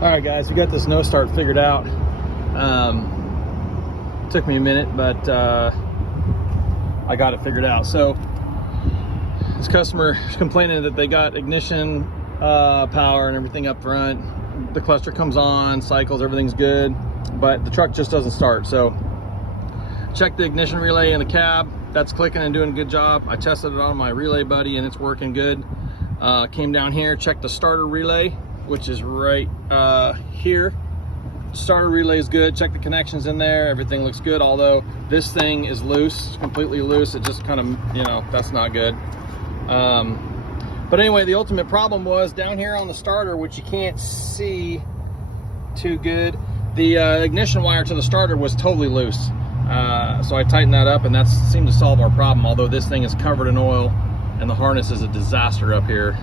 All right, guys, we got this no start figured out. Took me a minute, but I got it figured out. So this customer is complaining that they got ignition power and everything up front. The cluster comes on, cycles, everything's good, but the truck just doesn't start. So check the ignition relay in the cab. That's clicking and doing a good job. I tested it on my relay buddy and it's working good. Came down here, checked the starter relay, which is right here. Starter relay is good. Check the connections in there. Everything looks good, although this thing is loose, completely loose. It just kind of, you know, that's not good. But anyway, the ultimate problem was down here on the starter, which you can't see too good. The ignition wire to the starter was totally loose. So I tightened that up and that seemed to solve our problem, although this thing is covered in oil and the harness is a disaster up here.